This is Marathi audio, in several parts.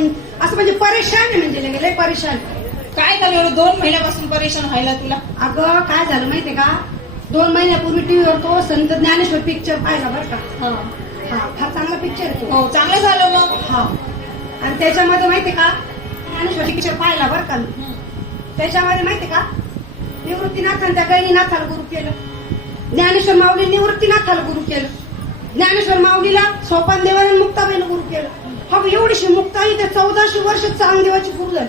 पण असं म्हणजे परेशान आहे म्हणजे लगे लय परेशान. काय झालं एवढं दोन महिन्यापासून परेशान व्हायला तुला? अगं काय झालं माहितीये का? दोन महिन्यापूर्वी टीव्हीवर तो संत ज्ञानेश्वर पिक्चर पाहिला बरं का? हा. हा फार चांगला पिक्चर आहे तो. हो चांगलं झालं मग. हा. आणि त्याच्यामध्ये माहितीये का? ज्ञानेश्वर पिक्चर पाहिला बरं का मी. त्याच्यामध्ये माहितीये का? निवृत्तीनाथान त्या गैनीनाथाला गुरु केलं. ज्ञानेश्वर माऊली निवृत्तीनाथाला गुरु केलं. ज्ञानेश्वर माऊलीला सोपान देवाने मुक्ताबाईनं गुरु केलं. हा एवढीशी मुक्ताई त्या चौदाशे वर्ष चांगदेवाची गुरु झाली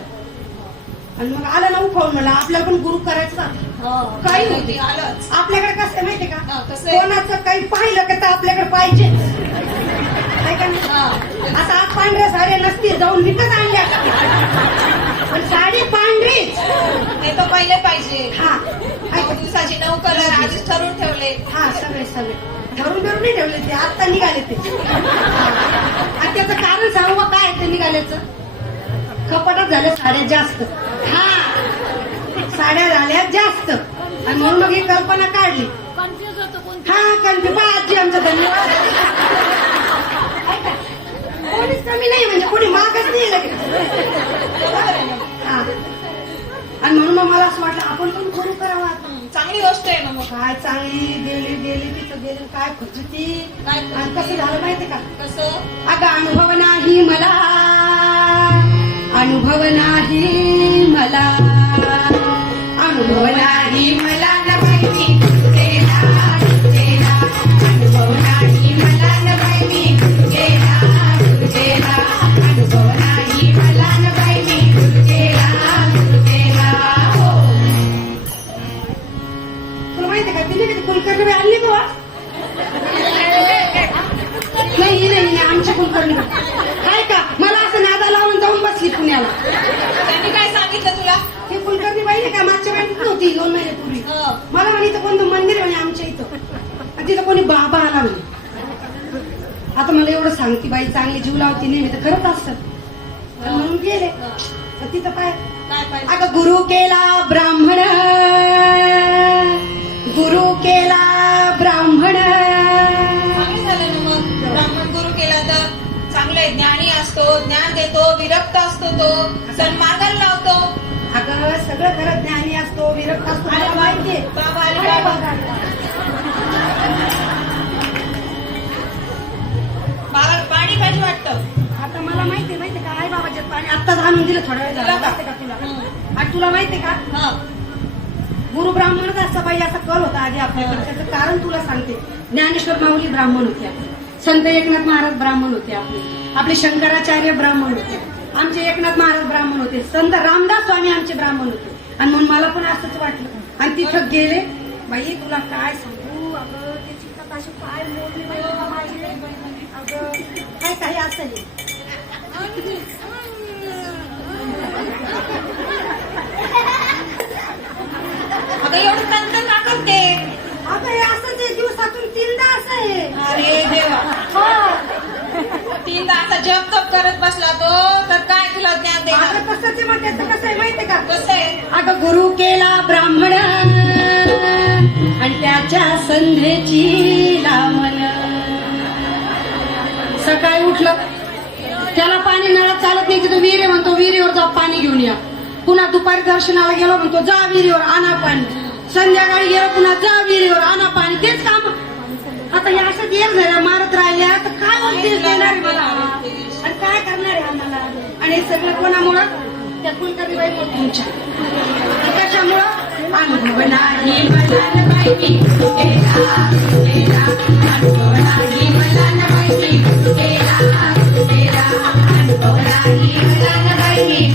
आणि मग आलं ना उखावून मला आपल्याला पण गुरु करायचं आता. काही. आलंच आपल्याकडे कसं आहे माहितीये हा, का? कोणाचं काही पाहिलं का तर आपल्याकडे पाहिजे? हा. आता आज पांढऱ्या साड्या नसतील जाऊन विकत आणल्या पण साडी पांढरीच ते तर पहिले पाहिजे हा. दिवसाचे नऊ कलर आधीच ठरवून ठेवले हा सगळे सगळे ठरून ठरून नाही ठेवले ते. आता निघाले ते. आणि त्याचं कारण सांगू का? काय ते निघाल्याचं? कपटात झाल्या साड्या जास्त. हा. साड्या झाल्या जास्त. आणि म्हणून मग ही कल्पना काढली. कन्फ्युज होतो हा पहा आजी आमचा धन्यवाद. कोणीच कमी नाही म्हणजे कोणी मागच नाही लगेच. हा. आणि म्हणून मग मला असं वाटलं आपण पण करू करावा. चांगली गोष्ट आहे ना मग. काय चांगली गेली गेली तिथं गेली. काय फजिती काय आणि कसं झालं माहितीये का? कसं? अगं अनुभव नाही मला. अनुभव नाही मला. अनुभव नाही मला न माहिती. माहिती का तिने कधी कुलकर्णी आणली का नाही नाही नाही आमच्या कुलकर्णी काय का मला असं नादा लावून जाऊन बसली पुण्याला त्यांनी काय सांगितलं तुला ही कुलकर्णी बाई नाही का मागच्या वेळेस नव्हती दोन महिन्यापूर्वी. मला म्हणे कोणतं मंदिर म्हणे आमच्या इथं आणि तिथं कोणी बाबा आला म्हणे आता मला एवढं सांगती बाई चांगली जीव लावती नेहमी तर खरंच असतं म्हणून गेले तिथं काय अगं गुरु केला ब्राह्मण ज्ञान देतो विरक्त असतो तो सन्मार्गाला लावतो. अगं सगळं खरं ज्ञानी असतो विरक्त असतो मला माहितीये. बाबा आले बाबा. बाबा. बाबा पाणी पाहिजे वाटतं. आता मला माहितीये माहितीये का? आई बाबाच्यात पाणी आत्ताच आणून दिलं थोडा वेळ झाला तुला का? तुला. आणि तुला माहितीये का? गुरु ब्राह्मणच असं पाहिजे असा कल होता आधी आपल्याकडे. त्याचं कारण तुला सांगते. ज्ञानेश्वर माऊली ब्राह्मण होते. आपले संत एकनाथ महाराज ब्राह्मण होते आपले. आपले शंकराचार्य ब्राह्मण होते. आमचे एकनाथ महाराज ब्राह्मण होते. संत रामदास स्वामी आमचे ब्राह्मण होते. आणि म्हणून मला पण असंच वाटलं. आणि तिथं गेले. बाई तुला काय सांगू? अगं ते चित्तात असे पाय मोडले माहिती का माझे अगं काय काही असेल अगं एवढं तंत्र करते अगं हे आहे दिवसातून तीनदा असं आहे. अरे देवा. हो. तीन तासा जप तप करत बसला तो तर काय तुला ज्ञान अगं कसं ते मग त्याचं कसं आहे माहितीये का? कसं आहे? अगं गुरु केला ब्राह्मण आणि त्याच्या संध्येची लावण सकाळी उठलं त्याला पाणी नळात चालत नाही तिथं विहिरी म्हणतो विहिरीवर जाऊ पाणी घेऊन या. पुन्हा दुपारी दर्शनाला गेलो म्हणतो जा विहिरीवर आणा पाणी. संध्याकाळी गेलो पुन्हा जा विहिरीवर आणा पाणी. तेच काम आता हे असं दिवस झाल्या मारत राहिल्या तर काय उपदेश देणार आहे मला आणि काय करणार आहे आम्हाला आणि हे सगळं कोणामुळं त्या कुलकर्णी बाई तुमच्या कशामुळं अनुभव नाही मला माहिती. अनुभव नाही मला माहिती. अनुभव मला माहिती?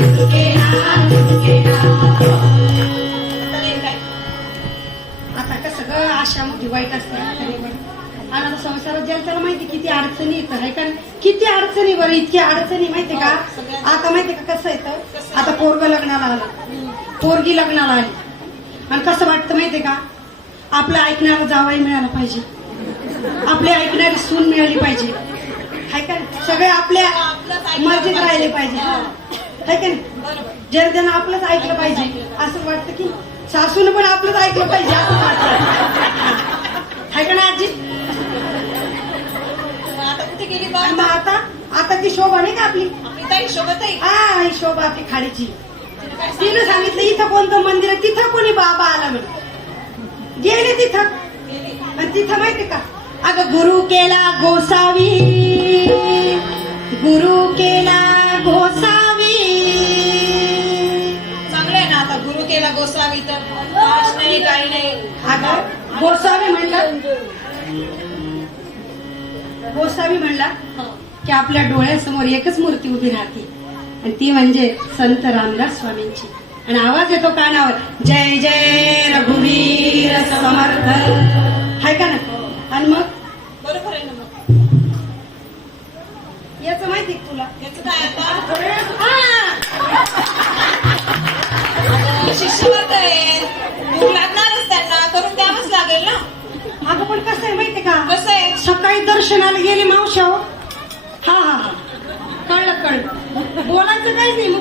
आता कसं सगळं आशा मोठी वाईट असते आता संसारात ज्याला त्याला माहिती किती अडचणी येतं आहे का? नाही? किती अडचणी बरं इतक्या अडचणी माहितीये का? आता माहितीये का कसं येतं? आता पोरग लग्नाला आलं. पोरगी लग्नाला आली. आणि कसं वाटतं माहितीये का? आपलं ऐकणारा जावाई मिळाला पाहिजे. आपली ऐकणारी सून मिळाली पाहिजे. हाय का? सगळे आपल्या मर्जीत राहिले पाहिजे. हाय का नाही? बरोबर. जर त्यानं आपलंच ऐकलं पाहिजे. असं वाटतं की सासून पण आपलंच ऐकलं पाहिजे. असं वाटतं हाय का नाही आजी? गेली बा आणि मग आता आता ती शोभा नाही का आपली? ताई आहे हा ही शोभा आपली खाडीची. तिनं सांगितलं इथं कोणतं मंदिर आहे? तिथं कोणी बाबा आला म्हणे गेले तिथं. आणि तिथं माहिती का? अगं गुरु केला गोसावी. गुरु केला गोसावी. चांगलं आहे ना आता गुरु केला गोसावी तर. नाही काही नाही. अगं गोसावी म्हणला. गोसावी म्हणला की आपल्या डोळ्यासमोर एकच मूर्ती उभी राहते. आणि ती म्हणजे संत रामदास स्वामींची. आणि आवाज येतो कानावर जय जय रघुवीर समर्थ हाय का ना? आणि मग? बरोबर आहे ना मग. याचं माहिती तुला? याचं काय आता? हा! शिष्यवर्ग आहे. भूक लागणारच त्यांना. करून द्यावंच लागेल ना. अगं पण कसं आहे माहिती का? सकाळी दर्शनाला गेली मावश्या हा हा हा. कळलं कळलं. बोलायचं काही नाही.